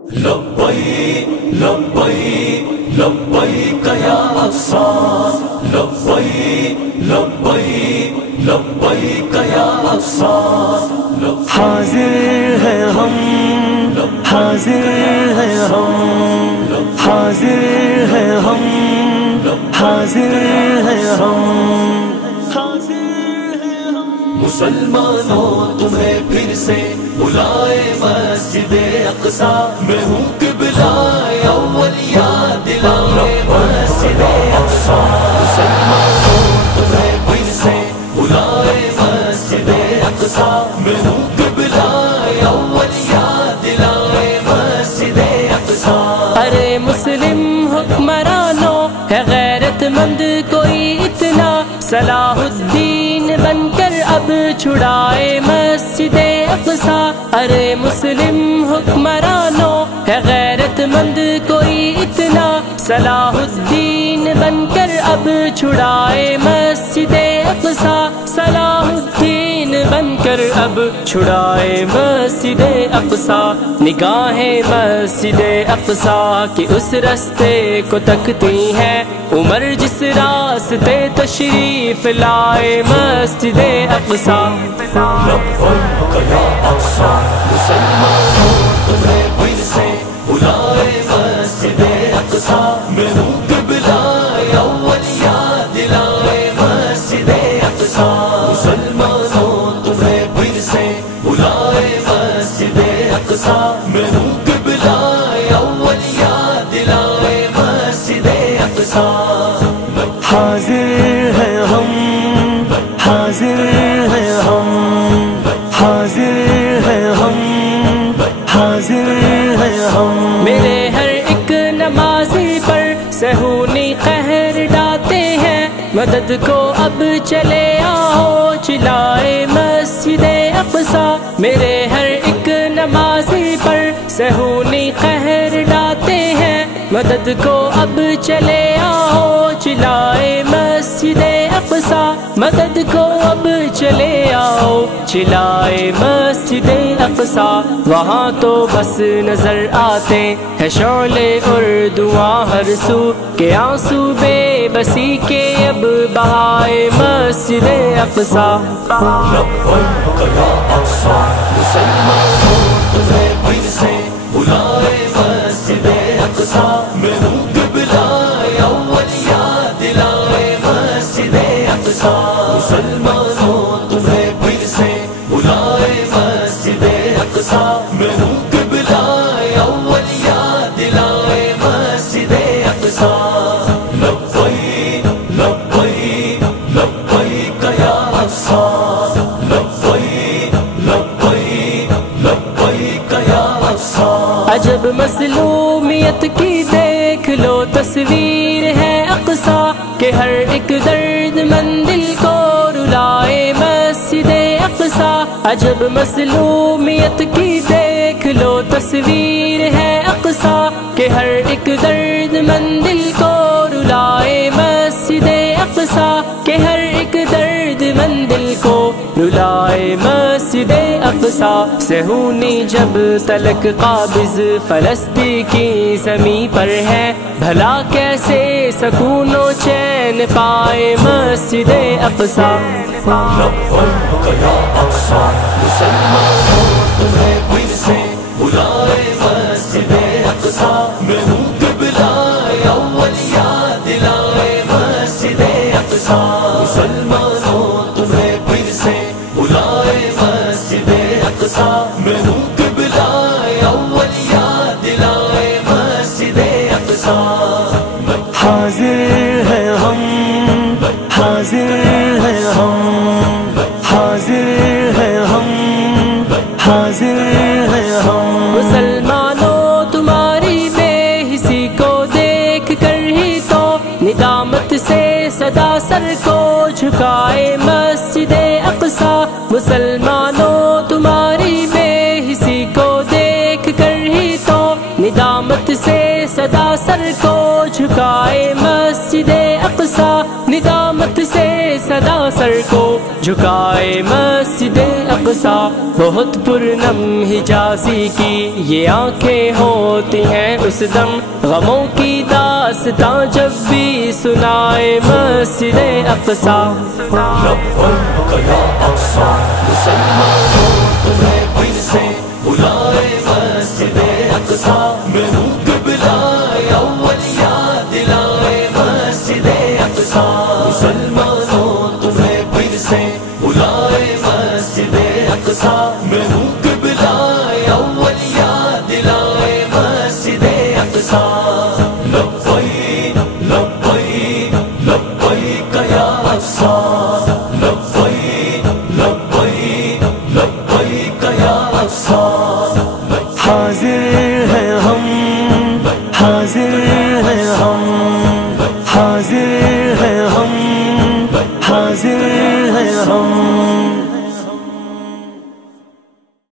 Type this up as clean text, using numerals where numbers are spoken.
لبیک لبیک لبیک یا اقصی، لبیک لبیک لبیک یا اقصی۔ حاضر ہیں ہم، حاضر ہیں ہم، حاضر ہیں ہم، حاضر ہیں ہم، حاضر ہیں ہم۔ مسلمانوں تمہیں پھر سے بلائے مسجد اقصی، میں ہوں قبلہ اول یاد دلائے مسجد اقصی۔ مسلمانوں تمہیں پھر سے بلائے مسجد اقصی، میں ہوں قبلہ اول یاد دلائے مسجد اقصی۔ ارے مسلم حکمرانوں ہے غیرت مند کوئی اتنا، صلاح الدین بن کر اب چھڑائے مسجد اقصی۔ ارے مسلم حکمرانوں ہے غیرت مند کوئی اتنا، صلاح الدین بن کر اب چھڑائے مسجد اقصی۔ صلاح الدین بن کر اب چھڑائے مسجد اقصی۔ نگاہیں مسجد اقصی کی اس رستے کو تکتی ہیں، عمر جس راستے تشریف لائے مسجد اقصی۔ لبیک یا اقصی، مسلمانوں تمہیں پھر سے بلائے مسجد اقصی، میں ہوں قبلہ اول یاد دلائے مسجد اقصی۔ مسلمانوں تمہیں پھر سے بلائے مسجد اقصی، میں ہوں قبلہ اول یاد دلائے مسجد اقصی۔ حاضر ہیں ہم، حاضر ہیں ہم، حاضر ہیں ہم، حاضر ہیں ہم۔ میرے ہر ایک نمازی پر صہیونی قہر ڈالتے ہیں، مدد کو اب چلے آؤ چلائے مسجد اقصی۔ میرے ہر ایک نمازی پر صہیونی قہر ڈالتے ہیں، مدد کو اب چلے آؤ چلائے مسجد اقصی۔ مدد کو اب چلے آؤ چلائے مسجد اقصی۔ وہاں تو بس نظر آتے ہیں شعلے اور دعا ہر سو، کہ آنسو بے بسی کے اب بہائے مسجد اقصی۔ لبیک یا اقصی، مسلمانوں تمہیں پھر سے بلائے مسجد اقصی، میں ہوں قبلہ اول یاد دلائے مسجد اقصی۔ مسلمانوں تمہیں پھر سے بلائے مسجد اقصی، میں ہوں قبلہ اول یاد دلائے مسجد اقصی۔ لبیک لبیک لبیک یا اقصی، لبیک لبیک لبیک یا اقصی۔ عجب مظلومیت کی دیکھ لو تصویر ہے اقصی، کہ ہر ایک درد مندل کو رلائے مسجد اقصی۔ عجب مظلومیت کی دیکھ لو تصویر ہے اقصی، کہ ہر ایک درد مندل کو رلائے مسجد اقصی، کہ ہر ایک درد مندل کو رلائے مسجد اقصی۔ صہیونی جب تلک قابض فلسطین کی زمیں پر ہے، بھلا کیسے سکون و چین پائے مسجد اقصی۔ لبیک یا اقصی، مسلمانوں تمہیں پھر سے بلائے مسجد اقصی، میں ہوں قبلہ اول یاد دلائے مسجد اقصی۔ مسلمانوں تمہیں پھر سے بلائے مسجد اقصی، میں ہوں قبلہ اول یاد دلائے مسجد اقصی۔ حاضر ہیں ہم، حاضر ہیں ہم، حاضر ہیں ہم، حاضر ہیں ہم۔ مسلمانوں تمہاری بے حسی کو دیکھ کر ہی تو ندامت سے صدا سر کو جھکائے مسجد اقصی۔ مسلمانوں تمہاری بے حسی کو دیکھ کر ہی تو ندامت سے صدا سر کو جھکائے مسجد اقصی۔ ندامت سے صدا سر کو جھکائے مسجد اقصی۔ اقصا بہت پرنم حجازی کی یہ آنکھیں ہوتی ہیں اس دم غموں کی داستاں جب بھی سنائے مسجد اقصا لبیک یا اقصا مسلمانوں تمہیں پھر سے بلائے مسجد اقصا میں ہوں قبلہ اول یاد دلائے مسجد اقصا مسلمانوں تمہیں پھر سے بلائے مسجد اقصا میں ہوں قبلہ اول یاد دلائے مسجد اقصا لبیک لبیک لبیک یا اقصا لبیک لبیک لبیک یا اقصا حاضر